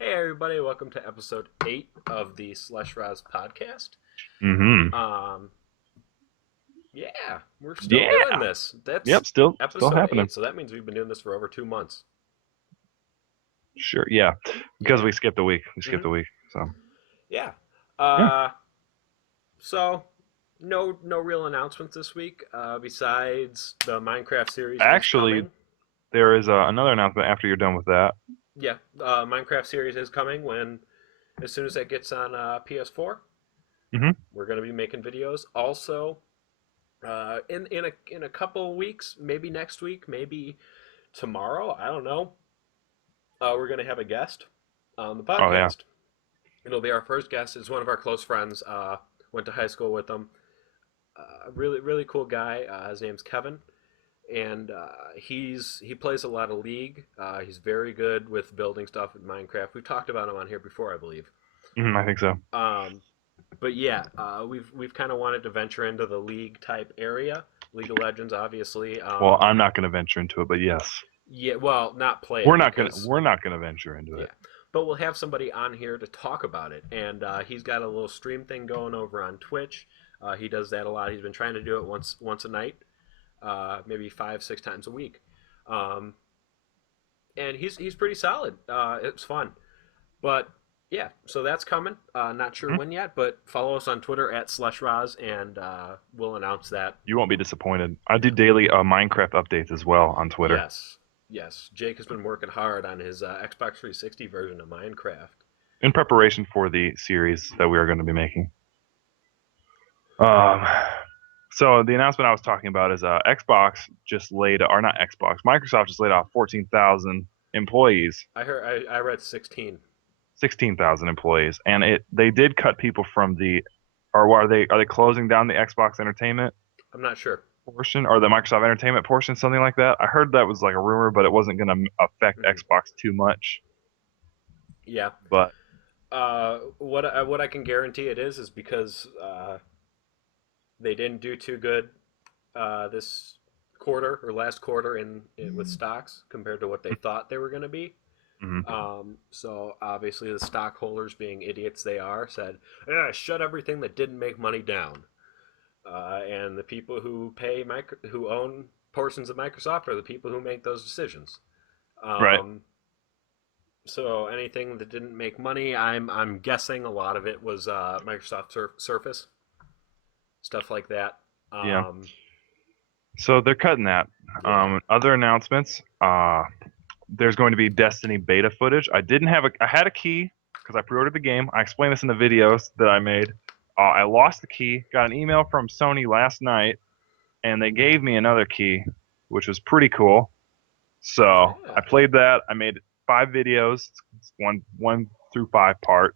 Hey everybody, welcome to episode 8 of the Schleshraz Podcast. Mm-hmm. Yeah, we're still doing Yeah. this. That's Yep. Still episode happening. 8, so that means we've been doing this for over 2 months. Sure. Yeah. Because Yeah. we skipped a week. Mhm. So Yeah. yeah. Uh, so no real announcements this week. Besides the Minecraft series is Actually, coming. there is another announcement after you're done with that. Yeah, Minecraft series is coming as soon as that gets on PS4. Mm-hmm. We're going to be making videos. Also, in a couple weeks, maybe next week, maybe tomorrow. I don't know. We're gonna have a guest on the Oh yeah. podcast. It'll be our first guest. It's one of our close friends. Went to high school with him. Really cool guy. His name's Kevin, and he plays a lot of League. He's very good with building stuff in Minecraft. We've talked about him on here before, I believe. I think so. But yeah, we've kind of wanted to venture into the League type area. League of Legends, obviously. Well, I'm not going to venture into it, but yes, Yeah, well, not play we're it not gonna because we're not gonna venture into yeah, it. but we'll have somebody on here to talk about it, and he's got a little stream thing going over on Twitch. He does that a lot. He's been trying to do it once a night, maybe 5-6 times a week, um, and he's pretty solid. It's fun, but yeah, so that's coming. Not sure Mhm. when yet, but follow us on Twitter at Schleshraz, and we'll announce that. You won't be disappointed. I do Yeah. daily Minecraft updates as well on Twitter Yes. Jake has been working hard on his Xbox 360 version of Minecraft. in preparation for the series that we are going to be making. Um. So the announcement I was talking about is Xbox just laid, or not Xbox, Microsoft just laid off 14,000 employees, I read 16. 16,000 employees, and they did cut people from or are they closing down the Xbox Entertainment I'm not sure. portion or the Microsoft Entertainment portion, something like that? I heard that was like a rumor, but it wasn't going to affect Mhm. Xbox too much. Yeah. But What I can guarantee it is because they didn't do too good this quarter or last quarter with stocks compared to what they thought they were going to be. mhm, So obviously the stockholders, being idiots they are, said, "Shut everything that didn't make money down." And the people who own portions of Microsoft are the people who make those decisions. right, Um, so anything that didn't make money, I'm guessing a lot of it was Microsoft Surface stuff like that. yeah. Um, So they're cutting that. yeah. Other announcements. There's going to be Destiny beta footage. I had a key because I pre-ordered the game. I explained this in the videos that I made. I lost the key, got an email from Sony last night, and they gave me another key, which was pretty cool. So I Yeah. played that. I made 5 videos, it's one through 5 part,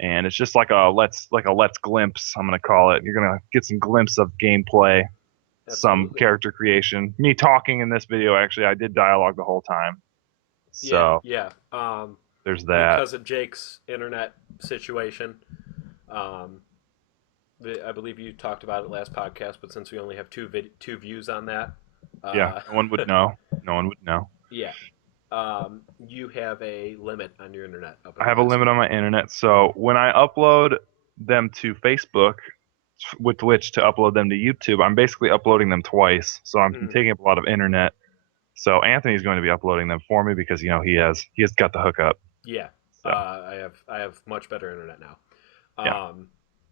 and it's just like a let's glimpse. I'm gonna call it. You're gonna get some glimpse of gameplay, some Absolutely. character creation, me talking in this video. Actually, I did dialogue the whole time. Yeah. So Yeah. there's that. Because of Jake's internet situation, um, I believe you talked about it last podcast, but since we only have two views on that, Yeah, uh, no one would know. No one would know. yeah, you have a limit on your internet, I have a otherwise. limit on my internet, so when I upload them to Facebook with Twitch to upload them to YouTube, I'm basically uploading them twice. So I'm Mm, taking up a lot of internet. So Anthony's going to be uploading them for me because he has got the hookup. yeah, So I have much better internet now. yeah.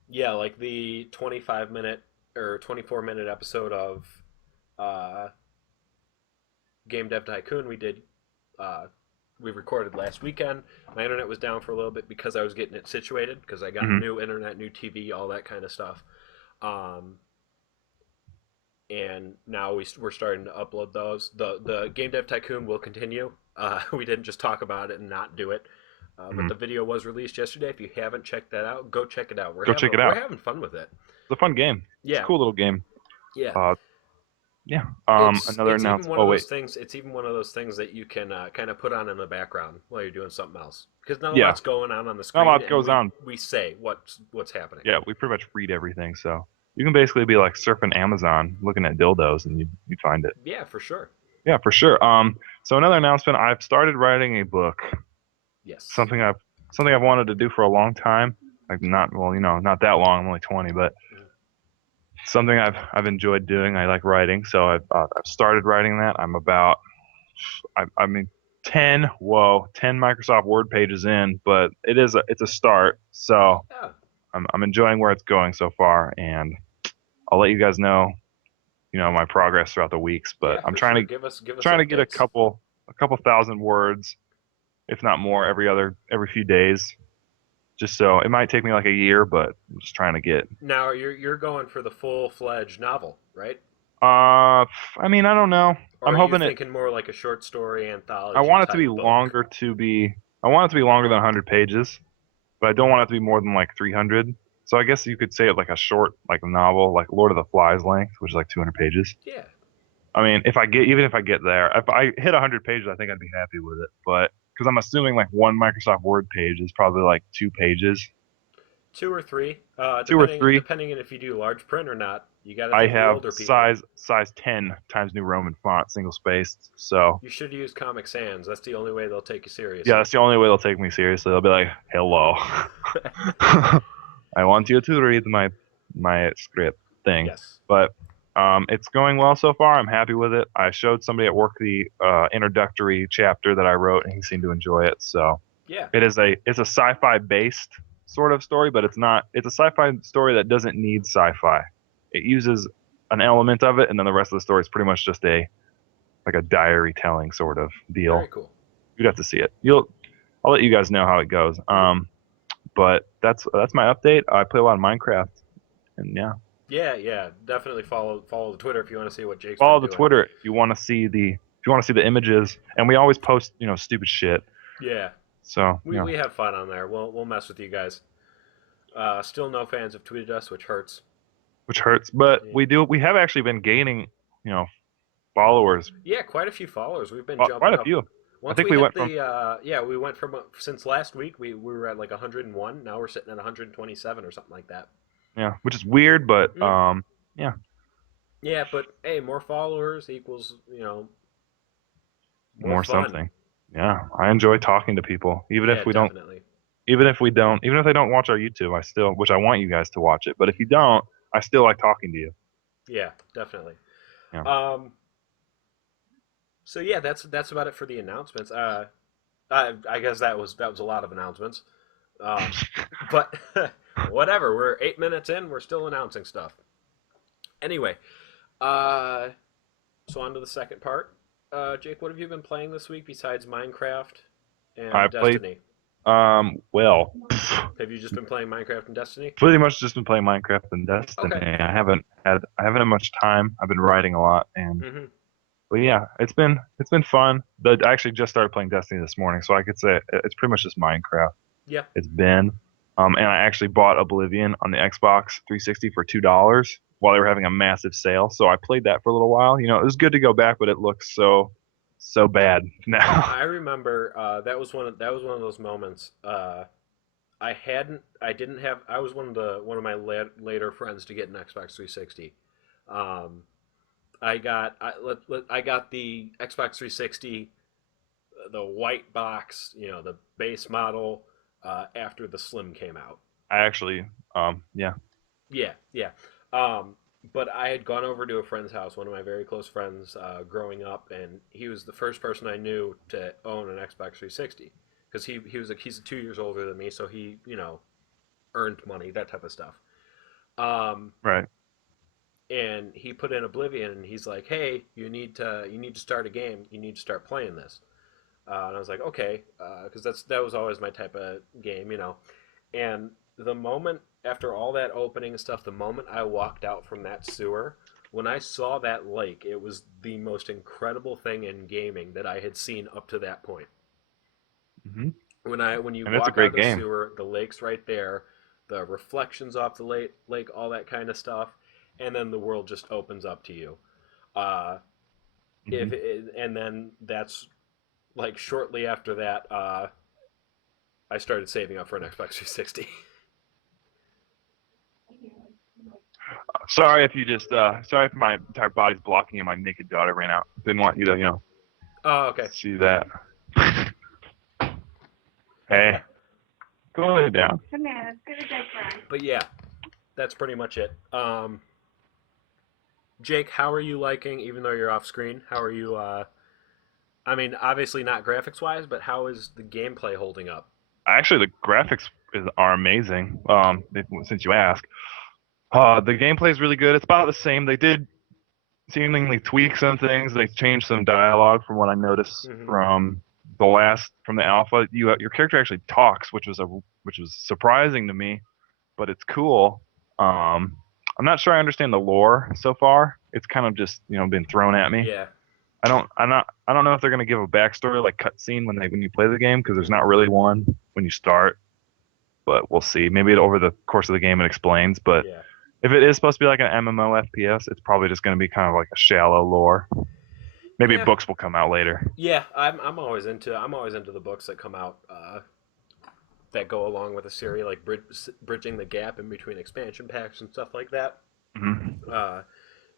Yeah, like the 25-minute or 24-minute episode of uh, Game Dev Tycoon uh, we recorded last weekend. My internet was down for a little bit because I was getting it situated because I got hmm new internet, new TV, all that kind of stuff. Um, and now we're starting to upload those. The Game Dev Tycoon will continue. We didn't just talk about it and not do it. But hmm the video was released yesterday. If you haven't checked that out, go check it out. Go check it We're out. having fun with it. It's a fun game. It's a Yeah, cool little game. yeah. Uh, yeah. Another It's even announcement. one Oh of wait. those things. It's even one of those things that you can kind of put on in the background while you're doing something else because not a Yeah. lot's going on the Not screen, a lot and goes on. we say what's happening. Yeah, we pretty much read everything. So you can basically be like surfing Amazon, looking at dildos, and you find it. Yeah, for sure. Yeah, for sure. So another announcement. I've started writing a book. Yes. Something I've wanted to do for a long time. Like not that long. I'm only 20, but something I've enjoyed doing. I like writing, so I've started writing that. I'm about I mean 10 Microsoft Word pages in, but it's a start. So Yeah. I'm enjoying where it's going so far, and I'll let you guys know my progress throughout the weeks. But Yeah, I'm for sure. Give us trying to get a updates. couple thousand words, if not more, every few days. Just so it might take me like a year, but I'm just trying to get. Now you're going for the full-fledged novel, right? I mean, I don't know. Or I'm are you hoping thinking more like a short story I anthology want it to be type book? longer I want it to be longer than 100 pages, but I don't want it to be more than like 300. So I guess you could say it like a short, like a novel, like Lord of the Flies length, which is like 200 pages. Yeah. I mean, even if I get there, if I hit 100 pages, I think I'd be happy with it. But because I'm assuming like one Microsoft Word page is probably like 2 pages, Two or three, 2 or 3. depending on if you do large print or not. You got to I think of the have older people. size 10 Times New Roman font, single spaced. So You should use Comic Sans. That's the only way they'll take you yeah, seriously. that's the only way they'll take me seriously. They'll be like, "Hello, I want you to read my script thing." Yes. But it's going well so far. I'm happy with it. I showed somebody at work the introductory chapter that I wrote, and he seemed to enjoy it. So Yeah. it's a sci-fi based sort of story, but it's not. It's a sci-fi story that doesn't need sci-fi. It uses an element of it, and then the rest of the story is pretty much just like a diary telling sort of Very deal. cool. You'd have to see it. I'll let you guys know how it goes. But that's my update. I play a lot of Minecraft, and yeah, Yeah. Definitely follow the Twitter if you want to see what Jake's been follow the doing. Twitter if you want to see the images, and we always post stupid shit. Yeah. So We have fun on there. We'll mess with you guys. Still no fans have tweeted us, which hurts. which hurts, but Yeah. we have actually been gaining followers, Yeah, quite a few followers. We've been jumping quite a up. few. I Once think we we hit went from the we went from since last week we were at like 101. Now we're sitting at 127 or something like that. which is weird, but Mm. yeah, Yeah, but hey, more followers equals more more fun. something. Yeah, I enjoy talking to people, Yeah, definitely. even if they don't watch our YouTube, which I want you guys to watch it, but if you don't, I still like talking to you. Yeah, definitely. Yeah. Um, so yeah, that's about it for the announcements. I guess that was a lot of announcements. But whatever. We're 8 minutes in. We're still announcing stuff. Anyway, uh, so on to the second part. Jake, what have you been playing this week besides Minecraft I and played Destiny? well, Have you just been playing Minecraft and Destiny? pretty much just been playing Minecraft and Destiny. Okay. I haven't had much time. I've been writing a lot, and Mm-hmm. but yeah, it's been fun. I actually just started playing Destiny this morning, so I could say it's pretty much just Minecraft. Yeah. It's been, and I actually bought Oblivion on the Xbox 360 for $2 while they were having a massive sale. So I played that for a little while. It was good to go back, but it looks so bad now. I remember that was one of those moments. I didn't have. I was one of my later friends to get an Xbox 360. Um, I got the Xbox 360, the white box, the base model, after the Slim came out. I actually, yeah, Yeah. Um, but I had gone over to a friend's house, one of my very close friends, growing up, and he was the first person I knew to own an Xbox 360 because he's 2 years older than me, so he earned money, that type of stuff. Um, right. and he put in Oblivion, and he's like, "Hey, you need to start a game. You need to start playing this." And I was like, "Okay," because that was always my type of game. And the moment after all that opening and stuff, the moment I walked out from that sewer, when I saw that lake, it was the most incredible thing in gaming that I had seen up to that point. hmm When you And it's a walk out great of the game. sewer, the lake's right there, the reflections off the lake, all that kind of stuff, and then the world just opens up to you. Uh, hmm and then that's like shortly after that, I started saving up for an Xbox 360. Sorry if my entire body's blocking and my naked daughter ran out. Didn't want you to Oh, okay. see that. Hey, go lay down. Bananas, go to bed, Brian. But yeah, that's pretty much it. Jake, how are you liking, even though you're off screen, how are you, I mean, obviously not graphics-wise, but how is the gameplay holding up? Actually, the graphics are amazing. Since you ask, the gameplay is really good. It's about the same. They did seemingly tweak some things. They changed some dialogue from what I noticed from the alpha. Your character actually talks, which was surprising to me, but it's cool. I'm not sure I understand the lore so far. It's kind of just been thrown at me. Yeah. I don't know if they're gonna give a backstory like cutscene when you play the game, because there's not really one when you start. But we'll see. Maybe over the course of the game it explains. But Yeah. if it is supposed to be like an MMO FPS, it's probably just gonna be kind of like a shallow lore. Maybe Yeah. books will come out later. Yeah, I'm always into the books that come out that go along with a series, like bridging the gap in between expansion packs and stuff like that. Mm-hmm.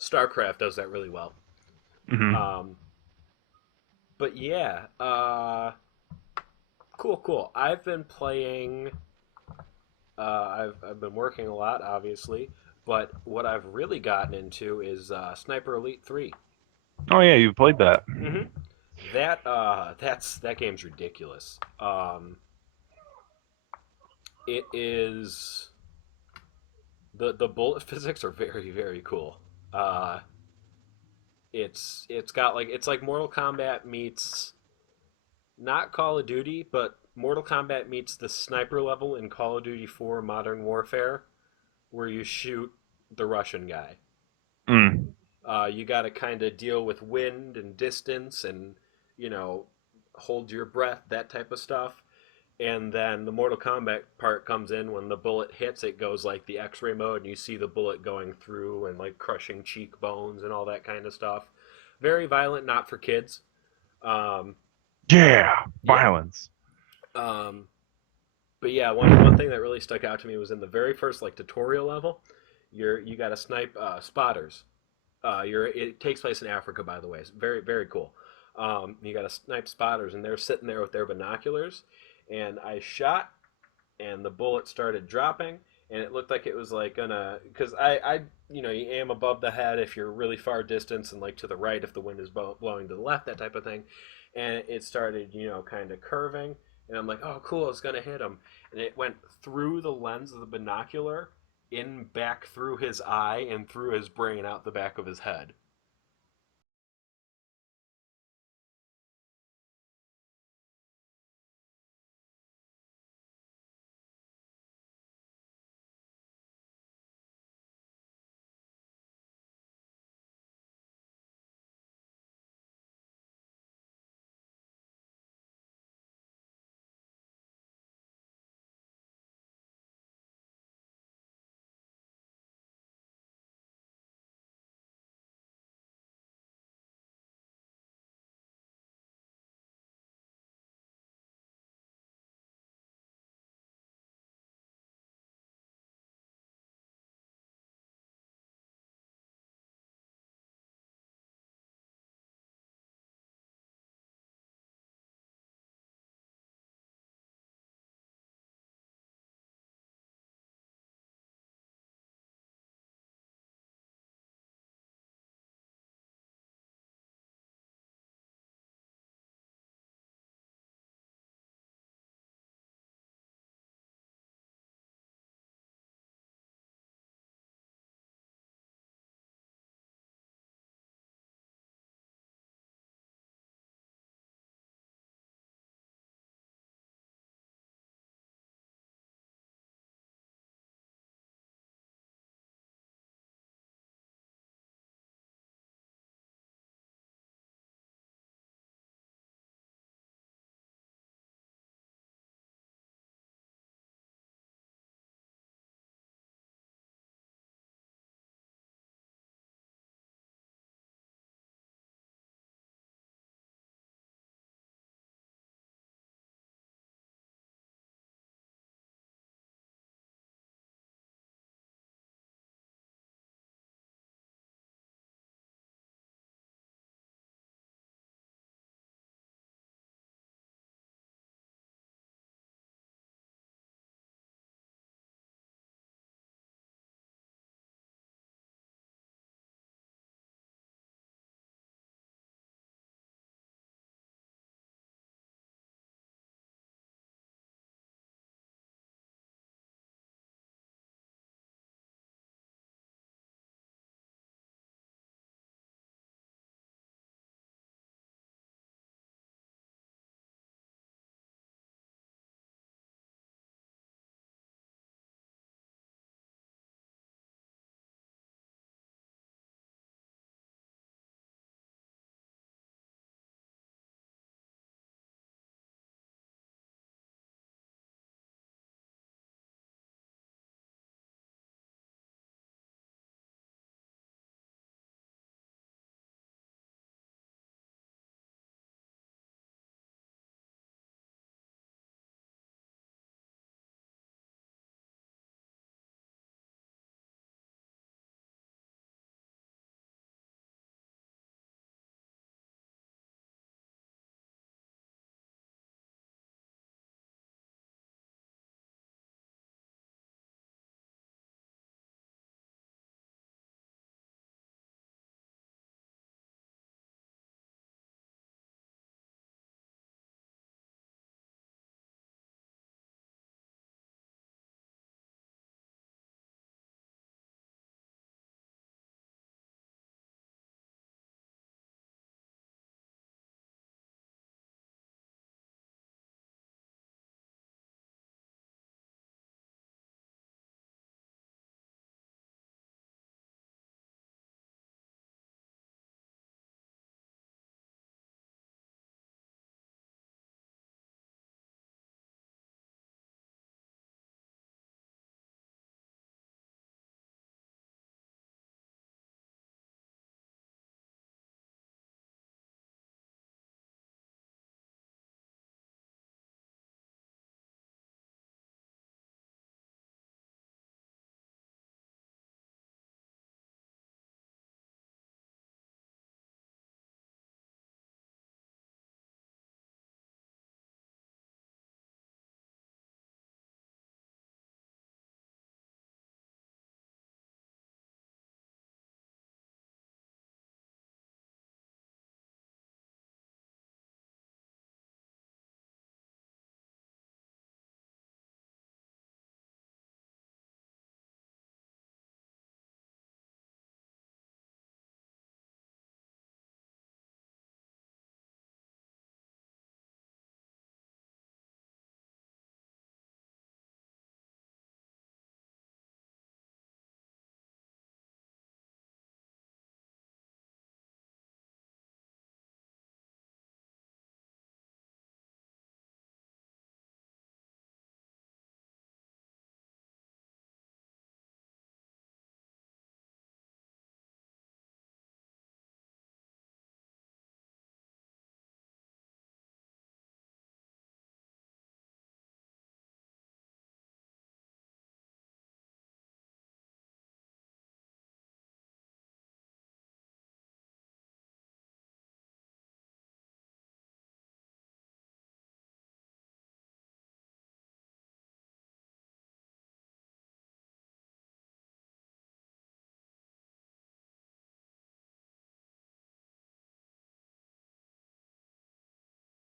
StarCraft does that really well. Mm-hmm. But yeah, cool. I've been playing. I've been working a lot, obviously, but what I've really gotten into is Sniper Elite 3. Oh yeah, you played that. Mm-hmm. That game's ridiculous. It is the bullet physics are very, very cool. It's got it's like Mortal Kombat meets not Call of Duty, but Mortal Kombat meets the sniper level in Call of Duty 4 Modern Warfare, where you shoot the Russian guy. Mm. You got to kind of deal with wind and distance and, hold your breath, that type of stuff. And then the Mortal Kombat part comes in when the bullet hits, it goes like the X-ray mode, and you see the bullet going through and like crushing cheekbones and all that kind of stuff. Very violent, not for kids. Violence. But yeah, one thing that really stuck out to me was in the very first tutorial level, you got to snipe spotters. It takes place in Africa, by the way. It's very, very cool. You got to snipe spotters, and they're sitting there with their binoculars. And I shot, and the bullet started dropping, and it looked like it was because you aim above the head if you're really far distance, and to the right if the wind is blowing to the left, that type of thing. And it started, kind of curving, and I'm like, oh, cool, it's gonna hit him, and it went through the lens of the binocular, back through his eye, and through his brain out the back of his head.